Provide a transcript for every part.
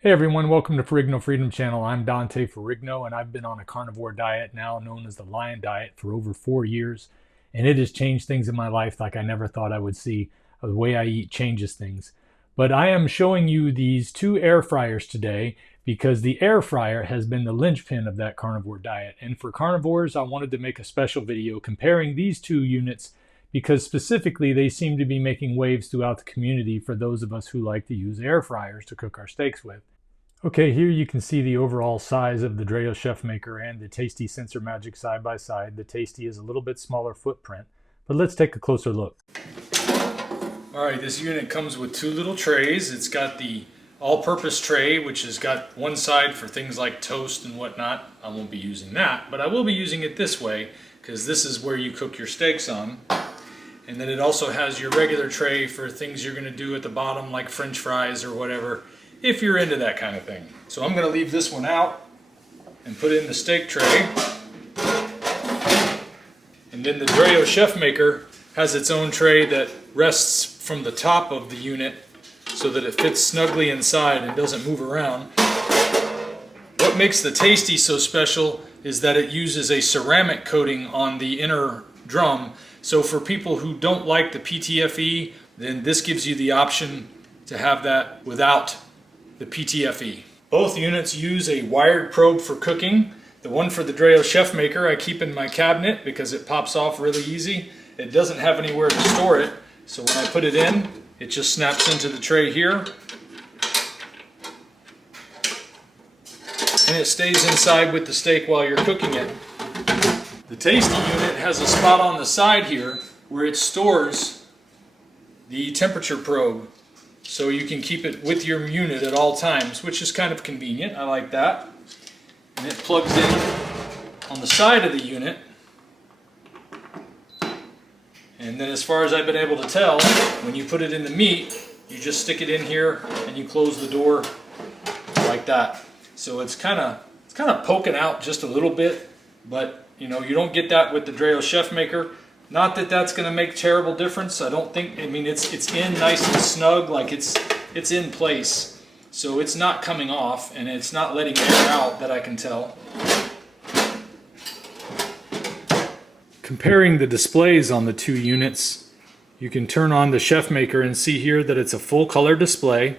Hey everyone, welcome to Ferrigno Freedom Channel. I'm Dante Ferrigno, and I've been on a carnivore diet now known as the Lion Diet for over 4 years, and it has changed things in my life like I never thought I would see. The way I eat changes things. But I am showing you these two air fryers today because the air fryer has been the linchpin of that carnivore diet. And for carnivores, I wanted to make a special video comparing these two units because specifically they seem to be making waves throughout the community for those of us who like to use air fryers to cook our steaks with. Okay, here you can see the overall size of the Dreo Chefmaker and the Tastee Sensor Magic side by side. The Tastee is a little bit smaller footprint, but let's take a closer look. All right, this unit comes with two little trays. It's got the all-purpose tray, which has got one side for things like toast and whatnot. I won't be using that, but I will be using it this way because this is where you cook your steaks on. And then it also has your regular tray for things you're going to do at the bottom, like French fries or whatever, if you're into that kind of thing. So I'm going to leave this one out and put it in the steak tray. And then the Dreo Chefmaker has its own tray that rests from the top of the unit so that it fits snugly inside and doesn't move around. What makes the Tastee so special is that it uses a ceramic coating on the inner drum. So for people who don't like the PTFE, then this gives you the option to have that without the PTFE. Both units use a wired probe for cooking. The one for the Dreo Chefmaker I keep in my cabinet because it pops off really easy. It doesn't have anywhere to store it, so when I put it in, it just snaps into the tray here. And it stays inside with the steak while you're cooking it. The Tastee unit has a spot on the side here where it stores the temperature probe. So you can keep it with your unit at all times, which is kind of convenient. I like that. And it plugs in on the side of the unit. And then as far as I've been able to tell, when you put it in the meat, you just stick it in here and you close the door like that. So it's kind of poking out just a little bit, but you know, you don't get that with the Dreo Chefmaker. Not that that's going to make terrible difference. I don't think. I mean, it's in nice and snug, like it's in place, so it's not coming off, and it's not letting air out that I can tell. Comparing the displays on the two units, you can turn on the Chefmaker and see here that it's a full color display.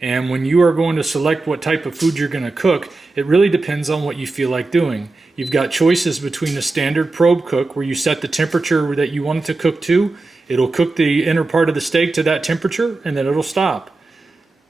And when you are going to select what type of food you're going to cook, it really depends on what you feel like doing. You've got choices between a standard probe cook where you set the temperature that you want it to cook to. It'll cook the inner part of the steak to that temperature and then it'll stop.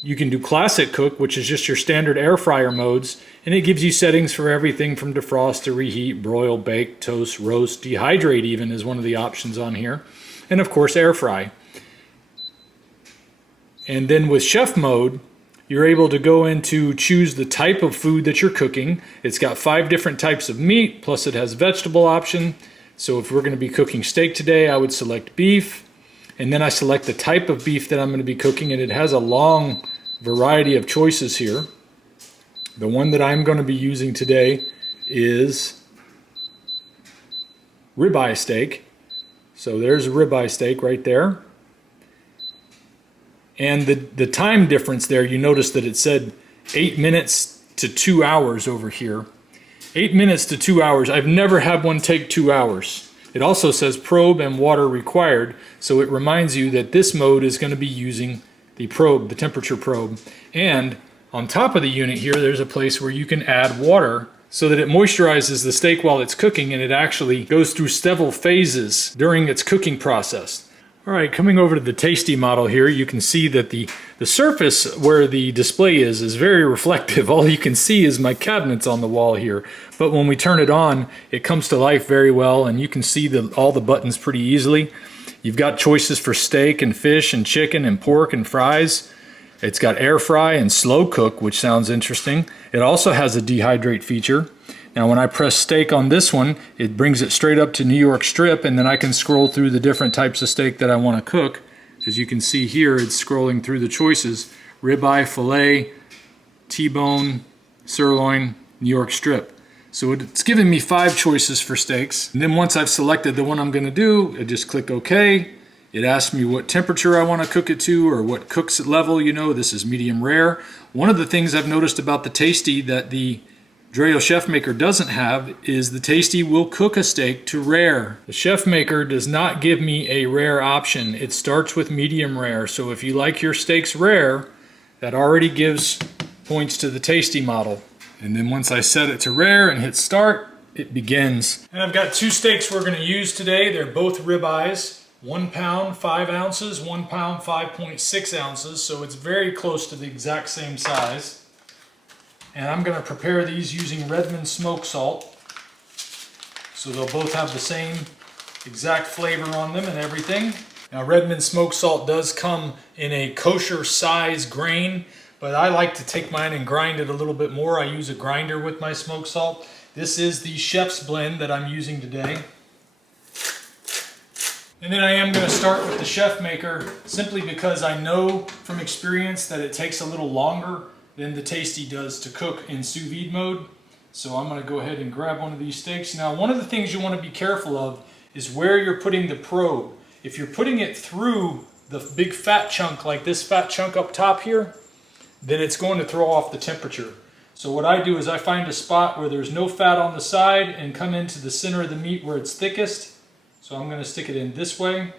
You can do classic cook, which is just your standard air fryer modes, and it gives you settings for everything from defrost to reheat, broil, bake, toast, roast, dehydrate even is one of the options on here. And of course air fry. And then with chef mode, you're able to go into choose the type of food that you're cooking. It's got 5 different types of meat, plus it has vegetable option. So if we're going to be cooking steak today, I would select beef. And then I select the type of beef that I'm going to be cooking, and it has a long variety of choices here. The one that I'm going to be using today is ribeye steak. So there's a ribeye steak right there. And the time difference there, you notice that it said 8 minutes to 2 hours over here. 8 minutes to 2 hours. I've never had one take 2 hours. It also says probe and water required, so it reminds you that this mode is going to be using the probe, the temperature probe. And on top of the unit here, there's a place where you can add water so that it moisturizes the steak while it's cooking, and it actually goes through several phases during its cooking process. All right, coming over to the Tastee model here, you can see that the surface where the display is very reflective. All you can see is my cabinets on the wall here. But when we turn it on, it comes to life very well, and you can see all the buttons pretty easily. You've got choices for steak and fish and chicken and pork and fries. It's got air fry and slow cook, which sounds interesting. It also has a dehydrate feature. Now when I press steak on this one, it brings it straight up to New York strip, and then I can scroll through the different types of steak that I want to cook. As you can see here, it's scrolling through the choices: ribeye, filet, T-bone, sirloin, New York strip. So it's giving me 5 choices for steaks. And then once I've selected the one I'm going to do, I just click OK, It asks me what temperature I want to cook it to, or what cooks level. You know, this is medium rare. One of the things I've noticed about the Tastee that the Dreo Chefmaker doesn't have is the Tastee will cook a steak to rare. The Chefmaker does not give me a rare option. It starts with medium rare. So if you like your steaks rare, that already gives points to the Tastee model. And then once I set it to rare and hit start, it begins. And I've got two steaks we're going to use today. They're both ribeyes. 1 pound 5 ounces, 1 pound 5.6 ounces, so it's very close to the exact same size. And I'm going to prepare these using Redmond smoke salt, so they'll both have the same exact flavor on them and everything. Now Redmond smoke salt does come in a kosher size grain, but I like to take mine and grind it a little bit more. I use a grinder with my smoke salt. This is the Chef's Blend that I'm using today. And then I am going to start with the Chefmaker simply because I know from experience that it takes a little longer than the Tastee does to cook in sous vide mode. So I'm going to go ahead and grab one of these steaks. Now, one of the things you want to be careful of is where you're putting the probe. If you're putting it through the big fat chunk, like this fat chunk up top here, then it's going to throw off the temperature. So what I do is I find a spot where there's no fat on the side and come into the center of the meat where it's thickest. So I'm going to stick it in this way,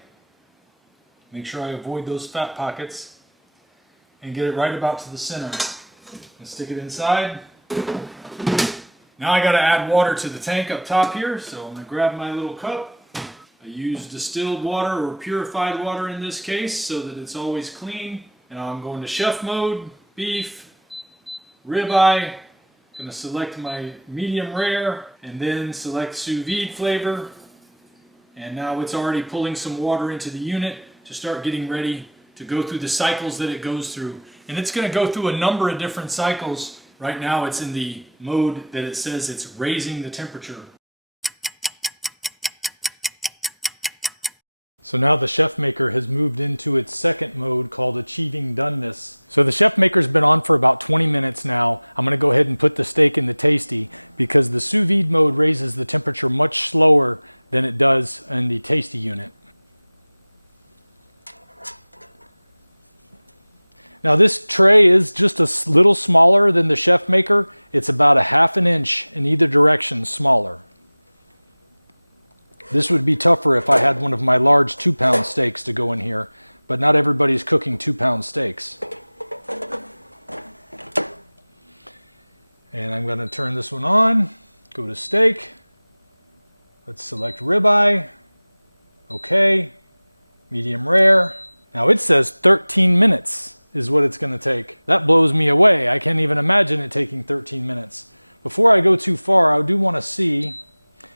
make sure I avoid those fat pockets, and get it right about to the center. And stick it inside. Now I got to add water to the tank up top here, so I'm going to grab my little cup. I use distilled water or purified water in this case so that it's always clean. Now I'm going to chef mode, beef, ribeye. Going to select my medium rare and then select sous vide flavor. And now it's already pulling some water into the unit to start getting ready to go through the cycles that it goes through. And it's going to go through a number of different cycles. Right now it's in the mode that it says it's raising the temperature. So now the Chefmaker has moved into its second mode called Achieving Doneness. So the Chefmaker's been on for about 20 minutes now. I'm going to go ahead and put the steak in the Tastee because the sous vide mode raises the temperature much slower than it does in the Tastee unit. Now this tray is just a little smaller than the Chefmaker. It's about a ½ an inch in either direction smaller. This would be tougher if I had one of my large 2-pound steaks to go in here, but not everybody's cooking 2-pound steaks. And I'm going to turn this one on, go to steak. Let's select ribeye. Okay. Medium rare. Now it says 13 minutes is what it's going to take. That blows me away. I can't even imagine it taking 13 minutes. Before I go too far, I do want to see,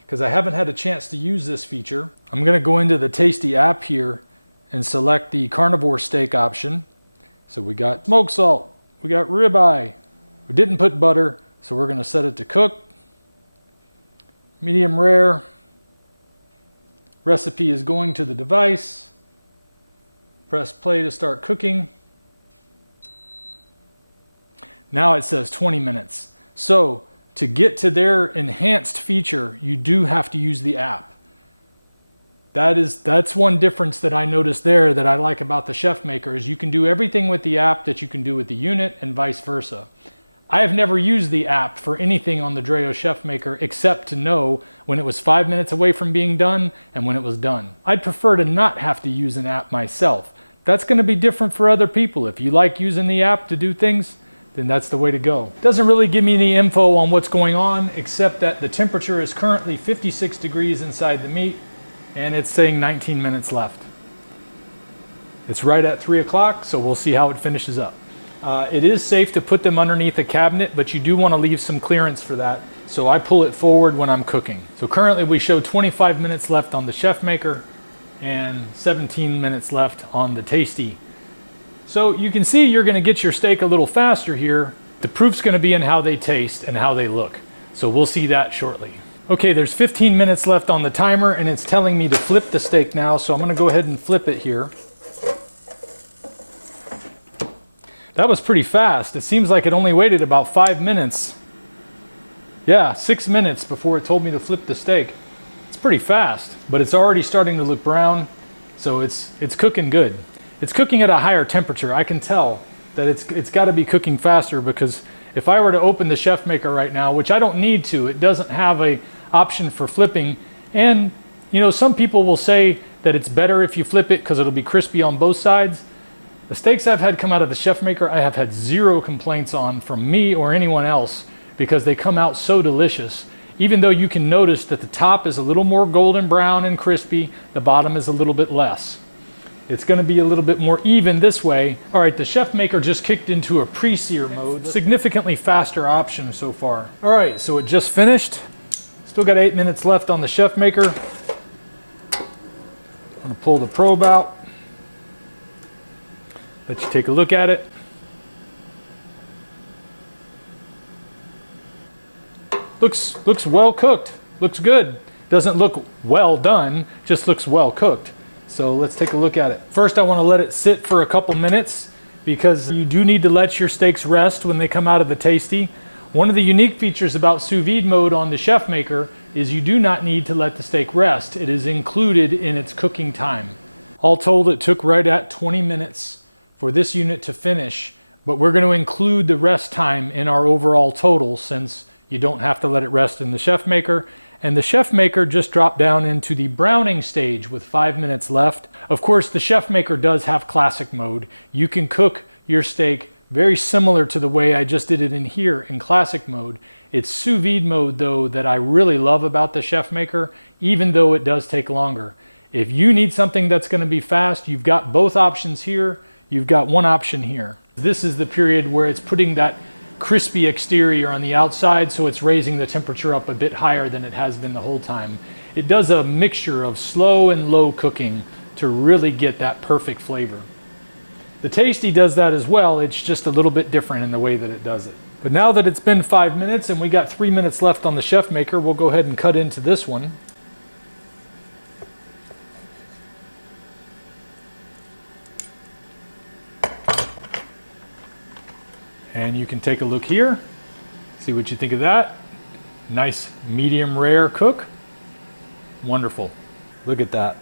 because I haven't had a chance to use this feature, I'm going to go into the Tastee app here and select the carnivore steak option. So we got smoked salt, we got ribeye. We didn't put butter, so we're going to set it to cook. Medium rare. Recipe is going to the device. Press play to start cooking. Now it says 20 minutes. So to get to their enhanced feature, you do have to use the app. That's one difference that I noticed there that I like about the Chefmaker is you can do everything with the app that you can do with the unit and vice versa. I have never used the app for anything on the Dreo Chefmaker except to know when it was 5 minutes away from being done and when it was done. I'd prefer to not have to use an app myself. That's going to be different for other people. If you like using the app to do things, then that's the way to go. It doesn't really give me any info on what's going on except that the temperature is currently 56 degrees inside the meat and it's saying 19 minutes left. It's right at 3 o'clock, so we'll see how it finishes up. It is safe to put them underneath a cabinet, but you do want to leave some clearance for that. So I pull it forward when I'm cooking. So currently we show 25 minutes left on the Chefmaker and 17 minutes left on the Tastee. So you can see you're going to get your steak a little faster here. The proof's going to be in how they taste and how they look. So we'll see that shortly. Okay, there's 15 minutes left on the timer and it's telling me to flip the steak now. So I'm going to go ahead and flip it here. That was pretty fast. It seems like it only waited about 5 minutes. Yeah, 6 minutes before it told me to flip the steak. It's pretty fast, but it's already starting to look brown So it's cooking good. It's cooking at a higher temperature. I can tell that it's got to be cooking faster, because if I were to open the Chefmaker right now, which I don't need to, it doesn't have a option for flipping. And you know, some people will say that it's better if you flip it because it'll be crispy on both sides. The steaks I've had come out of the Chefmaker, I have had zero complaints on from me or anyone else, because they come out so delicious. Even though you can notice that the top is a little more golden brown and crispy, the bottom is a little bit less. It's going to be a little bit more even this way. All right, the Chefmaker just kicked into a pre-sear mode. Significantly faster option so far. All right, so it just finished. Still got 8 minutes left on the Chefmaker. I'm going to pull the probe out. Let you take a look at it. Looks well cooked. Looks good. Doesn't look well done, just looks well cooked. So let's take a look at it. First, I want to let it sit for a couple minutes, because you do need to let your steaks rest when they come out of the Tastee. One of the unique features about sous vide mode on the Chefmaker is you do not need to let the steak rest. It is included in its cooking time. All told, it took right at 20 minutes for this unit to finish, but we're going to include the rest time in our overall total, since you don't have to let it rest in the Chefmaker. And the Chefmaker just dropped down into the browning stage with 5 minutes left. Of course, the Chefmaker does have classic mode. You can cook your steak very similar to the way I just did it in here in classic mode. It's sous vide mode though that I really love about the Chefmaker, even though it does take longer. If you need something that's going to be fast, you've got both options here. You've got one option here. This is the period where it's putting that crispy exterior on the outside, so it's raising the temperature up a bit higher than it has been the whole time. It does a mixture of slow and low cooking to really get that perfect flavor. The Tastee does that as well, it's just a little bit different in the way that it does it. But now that it's been 5 minutes and we got 3 minutes left on the Chefmaker, we'll go ahead and cut into this one. And you can take a look here, see what you think of that. Nice medium rare cook. Wonderful. Look at that.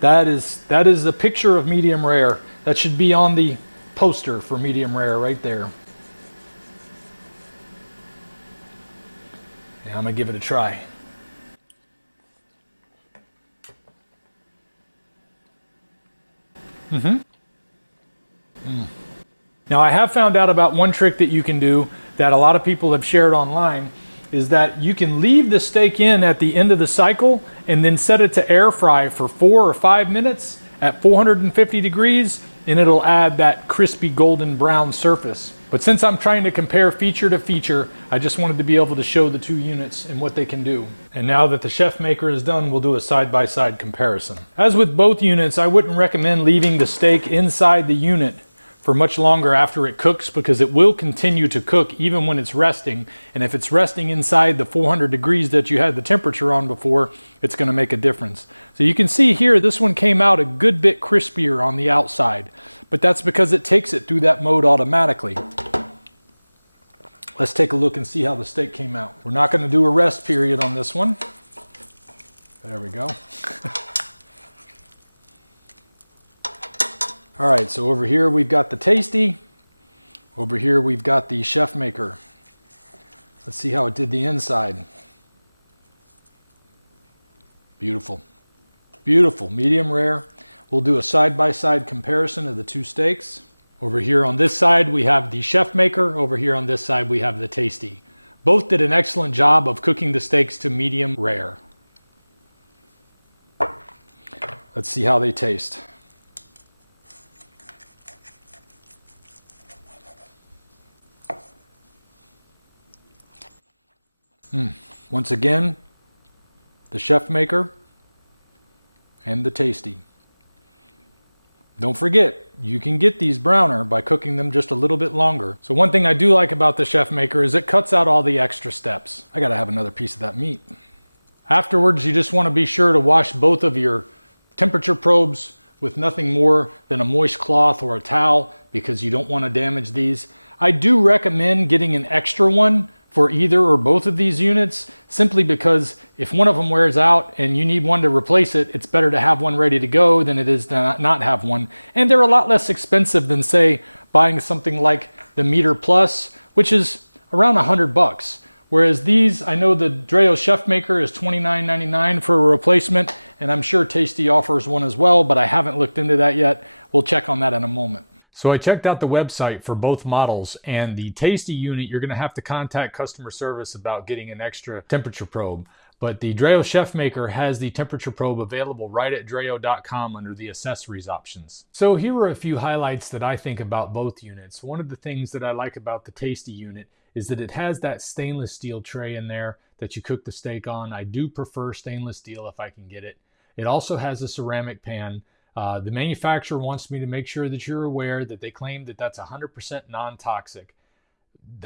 That is a picture of medium rare. That should be on the poster for medium rare right there. Yeah, I'm gonna give it a try. Now, I have found out about one trick that you can do that a lot of people have shared online, is that you can leave the steak in at the end of the cycle and then set it to air fry for 4 or 5 minutes at 450 degrees, and it'll add that crispy golden brown surface. But since I'm trying to compare feature to feature, I just wanted to be able to show the two units and what they can do. And now that the Chefmaker is done, we'll do a side-by-side comparison. As with both units, I wouldn't recommend leaving the steak inside the unit for much longer after it cooks, because it will continue to cook even when it's resting. And if it's resting inside the 400 degrees that you had the temperature on before, it's going to make a difference. So you can see here, this one came out a good bit crispier on the outside, but that's because it takes it through that mode automatically. Let's take a look and see how the steak came out. We're not going to do a rest period on this one. There we go. All right, so over here we've got the Tastee. Over here we've got the Chefmaker. Let's see how it did the inside. Beautiful. Beautiful, medium rare. We'll do a side-by-side comparison of the two steaks. Over here on this side we have the Chefmaker. Over here on this side we have the Tastee. Both did an excellent job of cooking the steaks to medium rare. Let's see how they taste. Once again, the Chefmaker and the Tastee. Don't forget, you can get these browner by cooking them just a little bit longer. So one thing I do like about the Chefmaker is it cuts out all the extra steps. I gotta have another piece of that meat. Afterwards, you just want to be sure to wash both of your temperature probes with nothing more than a moist cloth or a towel, because you don't want to damage these. I do recommend getting an extra one for either or both of these units, simply because if one of them wears out and you need one to replace it, it's better to have one ready to go than it is to not have one. And they're a lot less expensive than, say, buying something like the Meter Plus, which is around $100. Whereas these, I know the Dreo Chefmaker is $29.99 for a replacement, and I'm sure Tastee offers one as well, but I haven't looked into that yet. We'll check on that in a moment. So I checked out the website for both models, and the Tastee unit, you're going to have to contact customer service about getting an extra temperature probe. But the Dreo Chefmaker has the temperature probe available right at Dreo.com under the accessories options. So here are a few highlights that I think about both units. One of the things that I like about the Tastee unit is that it has that stainless steel tray in there that you cook the steak on. I do prefer stainless steel if I can get it. It also has a ceramic pan. The manufacturer wants me to make sure that you're aware that they claim that that's 100% non-toxic.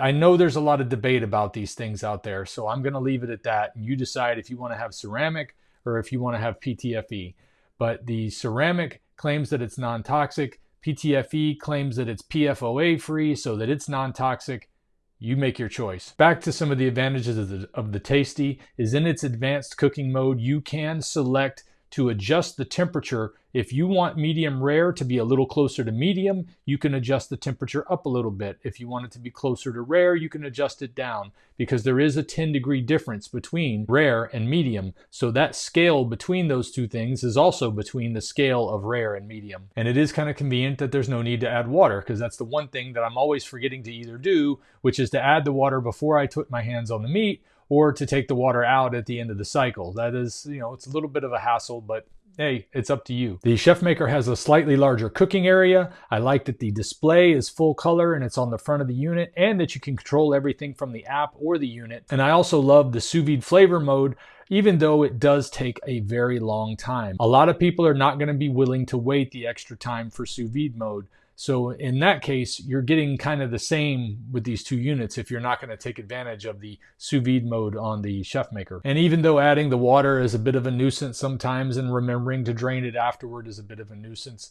I know there's a lot of debate about these things out there, so I'm going to leave it at that. And you decide if you want to have ceramic or if you want to have PTFE. But the ceramic claims that it's non-toxic. PTFE claims that it's PFOA free, so that it's non-toxic. You make your choice. Back to some of the advantages of the Tastee is in its advanced cooking mode, you can select to adjust the temperature. If you want medium rare to be a little closer to medium, you can adjust the temperature up a little bit. If you want it to be closer to rare, you can adjust it down, because there is a 10-degree difference between rare and medium. So that scale between those two things is also between the scale of rare and medium. And it is kind of convenient that there's no need to add water, because that's the one thing that I'm always forgetting to either do, which is to add the water before I put my hands on the meat, or to take the water out at the end of the cycle. That is, it's a little bit of a hassle, but hey, it's up to you. The Chefmaker has a slightly larger cooking area. I like that the display is full color and it's on the front of the unit, and that you can control everything from the app or the unit. And I also love the sous vide flavor mode, even though it does take a very long time. A lot of people are not going to be willing to wait the extra time for sous vide mode. So in that case, you're getting kind of the same with these two units if you're not going to take advantage of the sous vide mode on the Chefmaker. And even though adding the water is a bit of a nuisance sometimes, and remembering to drain it afterward is a bit of a nuisance,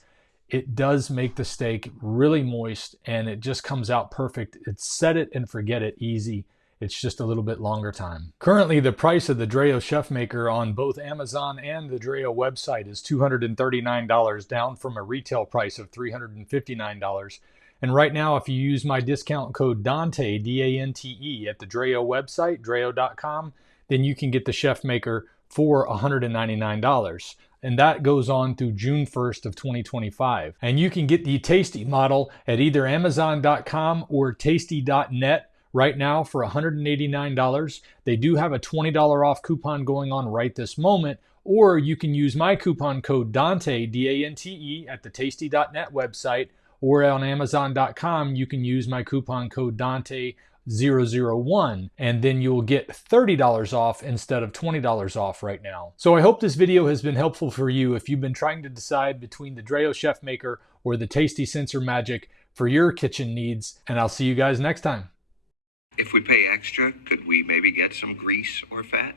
it does make the steak really moist, and it just comes out perfect. It's set it and forget it easy. It's just a little bit longer time. Currently, the price of the Dreo Chefmaker on both Amazon and the Dreo website is $239, down from a retail price of $359. And right now, if you use my discount code Dante, D-A-N-T-E, at the Dreo website, Dreo.com, then you can get the Chefmaker for $199. And that goes on through June 1st of 2025. And you can get the Tastee model at either Amazon.com or Tastee.net right now for $189. They do have a $20 off coupon going on right this moment, or you can use my coupon code Dante, D-A-N-T-E, at the Tastee.net website, or on Amazon.com, you can use my coupon code Dante001, and then you'll get $30 off instead of $20 off right now. So I hope this video has been helpful for you if you've been trying to decide between the Dreo Chefmaker or the Tastee Sensor Magic for your kitchen needs, and I'll see you guys next time. If we pay extra, could we maybe get some grease or fat?